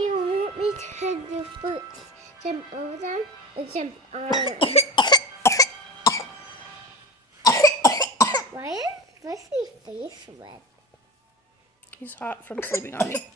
you want me to do first? Jump over them or jump on them? Why is Bushy's face red? He's hot from sleeping on me.